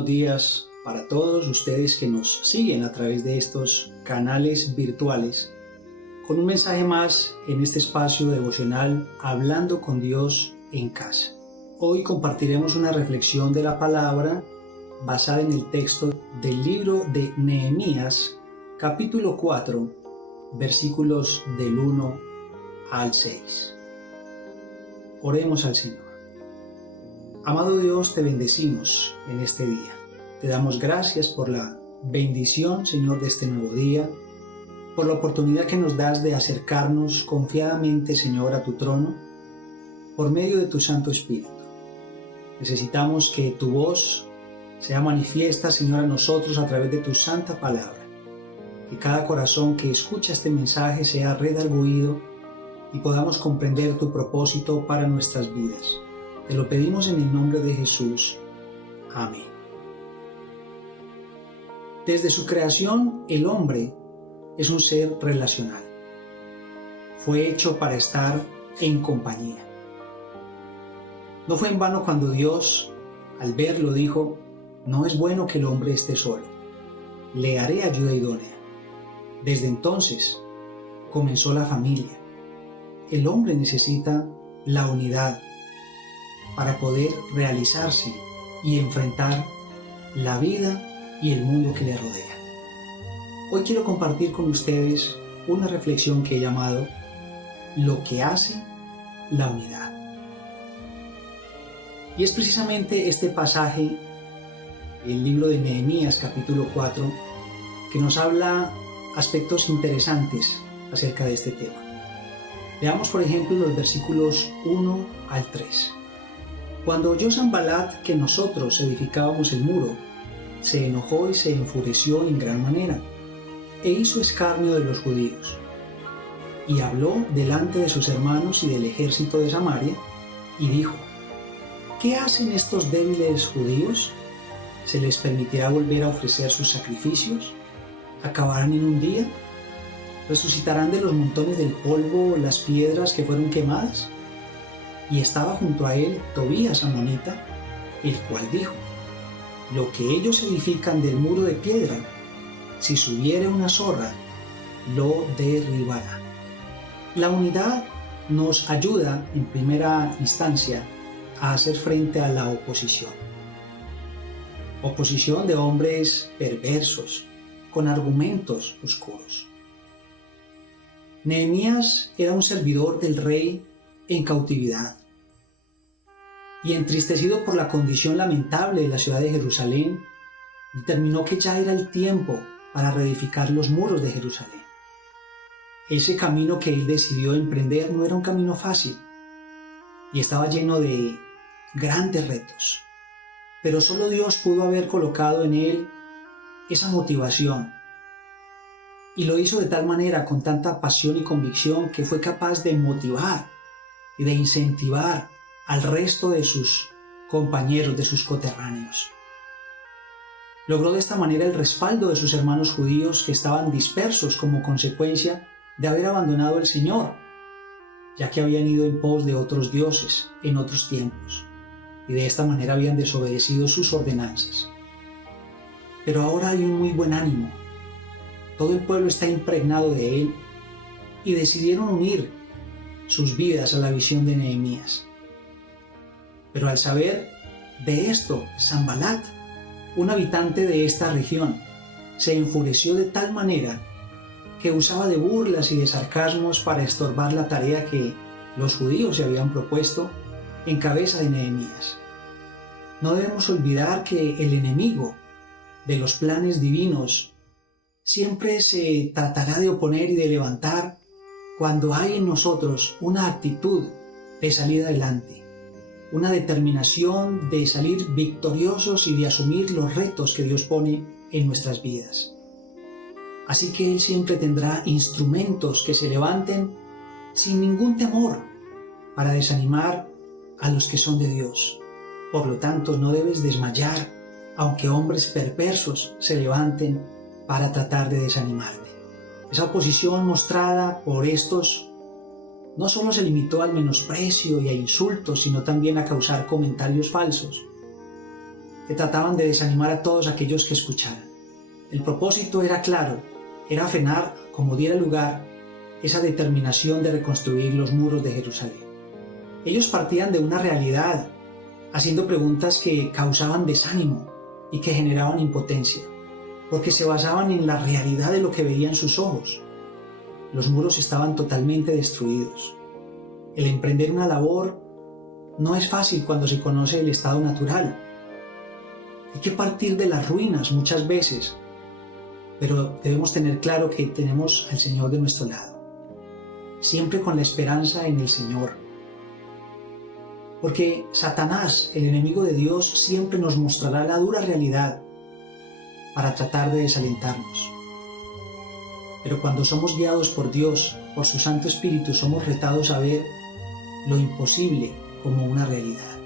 buenos días para todos ustedes que nos siguen a través de estos canales virtuales con un mensaje más en este espacio devocional Hablando con Dios en casa. Hoy compartiremos una reflexión de la palabra basada en el texto del libro de Nehemías, capítulo 4, versículos del 1 al 6. Oremos al Señor. Amado Dios, te bendecimos en este día. Te damos gracias por la bendición, Señor, de este nuevo día, por la oportunidad que nos das de acercarnos confiadamente, Señor, a tu trono, por medio de tu Santo Espíritu. Necesitamos que tu voz sea manifiesta, Señor, a nosotros a través de tu santa palabra. Que cada corazón que escucha este mensaje sea redargüido y podamos comprender tu propósito para nuestras vidas. Te lo pedimos en el nombre de Jesús. Amén. Desde su creación, el hombre es un ser relacional. Fue hecho para estar en compañía. No fue en vano cuando Dios, al verlo, dijo: no es bueno que el hombre esté solo. Le haré ayuda idónea. Desde entonces comenzó la familia. El hombre necesita la unidad para poder realizarse y enfrentar la vida y el mundo que le rodea. Hoy quiero compartir con ustedes una reflexión que he llamado Lo que hace la unidad. Y es precisamente este pasaje, el libro de Nehemías capítulo 4, que nos habla aspectos interesantes acerca de este tema. Veamos por ejemplo los versículos 1 al 3. Cuando oyó Sanbalat que nosotros edificábamos el muro, se enojó y se enfureció en gran manera, e hizo escarnio de los judíos. Y habló delante de sus hermanos y del ejército de Samaria, y dijo: ¿qué hacen estos débiles judíos? ¿Se les permitirá volver a ofrecer sus sacrificios? ¿Acabarán en un día? ¿Resucitarán de los montones del polvo las piedras que fueron quemadas? Y estaba junto a él Tobías amonita, el cual dijo: lo que ellos edifican del muro de piedra, si subiere una zorra, lo derribará. La unidad nos ayuda en primera instancia a hacer frente a la oposición. Oposición de hombres perversos, con argumentos oscuros. Nehemías era un servidor del rey en cautividad, y entristecido por la condición lamentable de la ciudad de Jerusalén, determinó que ya era el tiempo para reedificar los muros de Jerusalén. Ese camino que él decidió emprender no era un camino fácil y estaba lleno de grandes retos, pero solo Dios pudo haber colocado en él esa motivación, y lo hizo de tal manera, con tanta pasión y convicción, que fue capaz de motivar y de incentivar al resto de sus compañeros, de sus coterráneos. Logró de esta manera el respaldo de sus hermanos judíos, que estaban dispersos como consecuencia de haber abandonado al Señor, ya que habían ido en pos de otros dioses en otros tiempos, y de esta manera habían desobedecido sus ordenanzas. Pero ahora hay un muy buen ánimo. Todo el pueblo está impregnado de él, y decidieron unir sus vidas a la visión de Nehemías. Pero al saber de esto, Sanbalat, un habitante de esta región, se enfureció de tal manera que usaba de burlas y de sarcasmos para estorbar la tarea que los judíos se habían propuesto en cabeza de Nehemías. No debemos olvidar que el enemigo de los planes divinos siempre se tratará de oponer y de levantar cuando hay en nosotros una actitud de salir adelante, una determinación de salir victoriosos y de asumir los retos que Dios pone en nuestras vidas. Así que Él siempre tendrá instrumentos que se levanten sin ningún temor para desanimar a los que son de Dios. Por lo tanto, no debes desmayar, aunque hombres perversos se levanten para tratar de desanimarte. Esa oposición mostrada por estos no solo se limitó al menosprecio y a insultos, sino también a causar comentarios falsos. que trataban de desanimar a todos aquellos que escucharan. El propósito era claro, era frenar, como diera lugar, esa determinación de reconstruir los muros de Jerusalén. Ellos partían de una realidad, haciendo preguntas que causaban desánimo y que generaban impotencia, porque se basaban en la realidad de lo que veían sus ojos. Los muros estaban totalmente destruidos. El emprender una labor no es fácil cuando se conoce el estado natural. Hay que partir de las ruinas muchas veces, pero debemos tener claro que tenemos al Señor de nuestro lado, siempre con la esperanza en el Señor. Porque Satanás, el enemigo de Dios, siempre nos mostrará la dura realidad para tratar de desalentarnos. Pero cuando somos guiados por Dios, por su Santo Espíritu, somos retados a ver lo imposible como una realidad.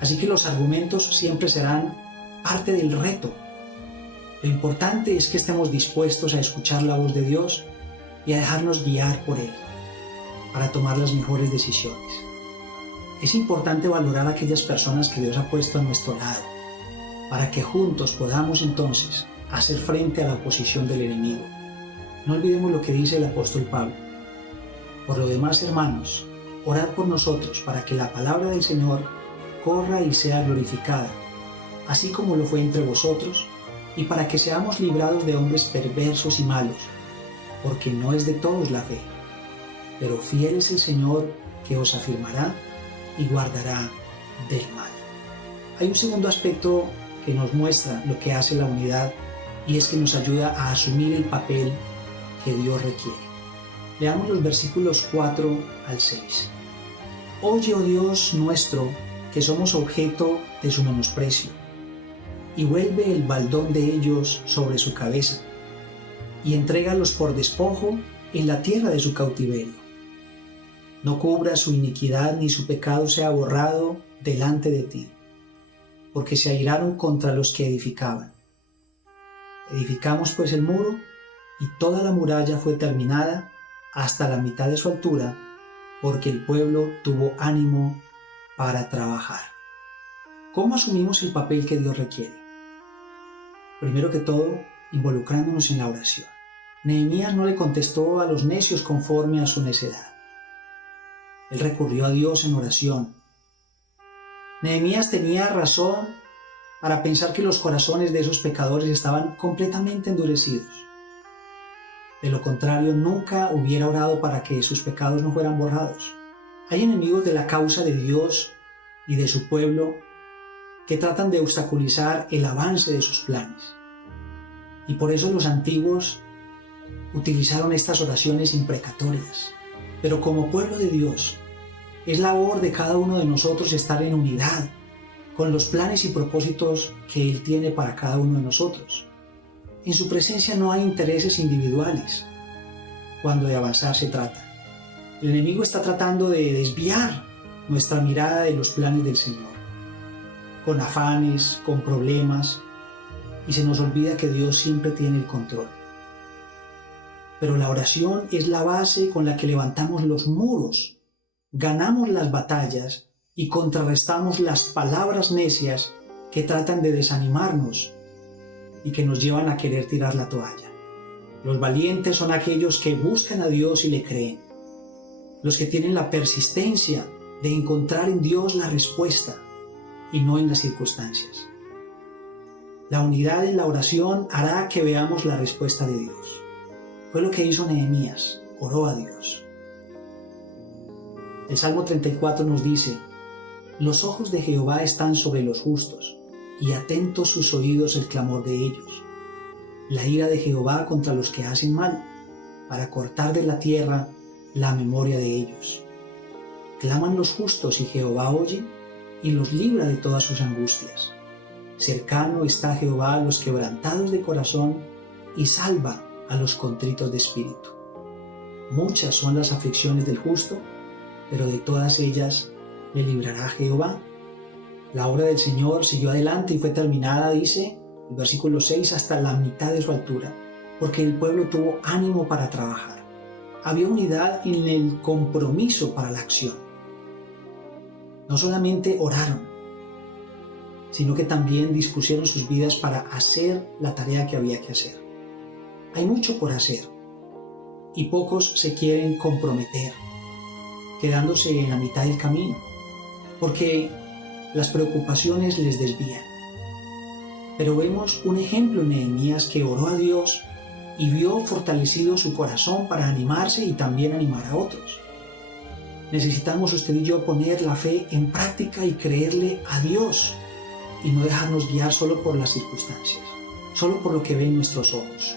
Así que los argumentos siempre serán parte del reto. Lo importante es que estemos dispuestos a escuchar la voz de Dios y a dejarnos guiar por Él para tomar las mejores decisiones. Es importante valorar a aquellas personas que Dios ha puesto a nuestro lado, para que juntos podamos entonces hacer frente a la oposición del enemigo. No olvidemos lo que dice el apóstol Pablo. Por lo demás, hermanos, orad por nosotros para que la palabra del Señor corra y sea glorificada, así como lo fue entre vosotros, y para que seamos librados de hombres perversos y malos, porque no es de todos la fe, pero fiel es el Señor que os afirmará y guardará del mal. Hay un segundo aspecto que nos muestra lo que hace la unidad, y es que nos ayuda a asumir el papel que Dios requiere. Leamos los versículos 4 al 6. Oye, oh Dios nuestro, que somos objeto de su menosprecio, y vuelve el baldón de ellos sobre su cabeza, y entrégalos por despojo en la tierra de su cautiverio. No cubra su iniquidad ni su pecado sea borrado delante de ti, porque se airaron contra los que edificaban. Edificamos pues el muro, y toda la muralla fue terminada hasta la mitad de su altura, porque el pueblo tuvo ánimo para trabajar. ¿Cómo asumimos el papel que Dios requiere? Primero que todo, involucrándonos en la oración. Nehemías no le contestó a los necios conforme a su necedad. Él recurrió a Dios en oración. Nehemías tenía razón para pensar que los corazones de esos pecadores estaban completamente endurecidos. De lo contrario, nunca hubiera orado para que sus pecados no fueran borrados. Hay enemigos de la causa de Dios y de su pueblo que tratan de obstaculizar el avance de sus planes. Y por eso los antiguos utilizaron estas oraciones imprecatorias. Pero como pueblo de Dios, es labor de cada uno de nosotros estar en unidad con los planes y propósitos que Él tiene para cada uno de nosotros. En su presencia no hay intereses individuales cuando de avanzar se trata. El enemigo está tratando de desviar nuestra mirada de los planes del Señor, con afanes, con problemas, y se nos olvida que Dios siempre tiene el control. Pero la oración es la base con la que levantamos los muros, ganamos las batallas y contrarrestamos las palabras necias que tratan de desanimarnos y que nos llevan a querer tirar la toalla. Los valientes son aquellos que buscan a Dios y le creen, los que tienen la persistencia de encontrar en Dios la respuesta y no en las circunstancias. La unidad en la oración hará que veamos la respuesta de Dios. Fue lo que hizo Nehemías, oró a Dios. El Salmo 34 nos dice: los ojos de Jehová están sobre los justos, y atentos sus oídos el clamor de ellos. La ira de Jehová contra los que hacen mal, para cortar de la tierra la memoria de ellos. Claman los justos y Jehová oye, y los libra de todas sus angustias. Cercano está Jehová a los quebrantados de corazón, y salva a los contritos de espíritu. Muchas son las aflicciones del justo, pero de todas ellas le librará Jehová. La obra del Señor siguió adelante y fue terminada, dice el versículo 6, hasta la mitad de su altura, porque el pueblo tuvo ánimo para trabajar. Había unidad en el compromiso para la acción. No solamente oraron, sino que también dispusieron sus vidas para hacer la tarea que había que hacer. Hay mucho por hacer y pocos se quieren comprometer, quedándose en la mitad del camino, porque las preocupaciones les desvían. Pero vemos un ejemplo en Nehemías, que oró a Dios y vio fortalecido su corazón para animarse y también animar a otros. Necesitamos usted y yo poner la fe en práctica y creerle a Dios y no dejarnos guiar solo por las circunstancias, solo por lo que ven nuestros ojos.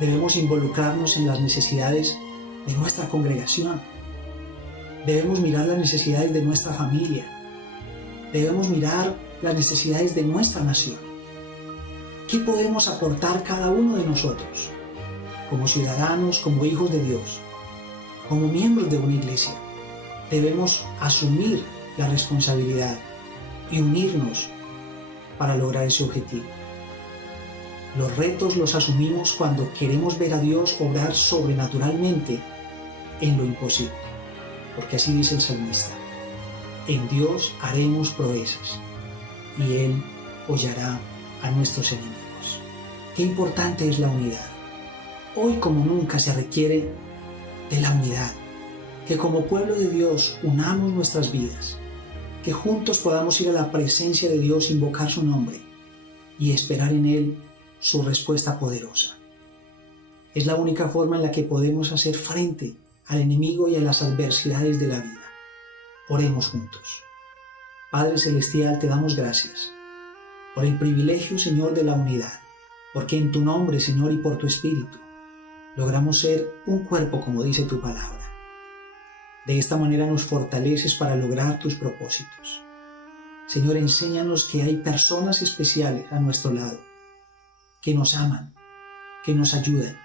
Debemos involucrarnos en las necesidades de nuestra congregación. Debemos mirar las necesidades de nuestra familia. Debemos mirar las necesidades de nuestra nación. ¿Qué podemos aportar cada uno de nosotros? Como ciudadanos, como hijos de Dios, como miembros de una iglesia, debemos asumir la responsabilidad y unirnos para lograr ese objetivo. Los retos los asumimos cuando queremos ver a Dios obrar sobrenaturalmente en lo imposible, porque así dice el salmista: en Dios haremos proezas y Él hollará a nuestros enemigos. Qué importante es la unidad. Hoy como nunca se requiere de la unidad, que como pueblo de Dios unamos nuestras vidas, que juntos podamos ir a la presencia de Dios, invocar su nombre y esperar en Él su respuesta poderosa. Es la única forma en la que podemos hacer frente al enemigo y a las adversidades de la vida. Oremos juntos. Padre Celestial, te damos gracias por el privilegio, Señor, de la unidad, porque en tu nombre, Señor, y por tu Espíritu, logramos ser un cuerpo, como dice tu palabra. De esta manera nos fortaleces para lograr tus propósitos. Señor, enséñanos que hay personas especiales a nuestro lado, que nos aman, que nos ayudan,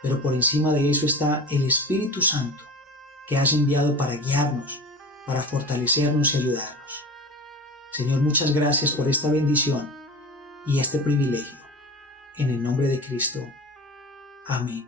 pero por encima de eso está el Espíritu Santo, que has enviado para guiarnos, para fortalecernos y ayudarnos. Señor, muchas gracias por esta bendición y este privilegio. En el nombre de Cristo. Amén.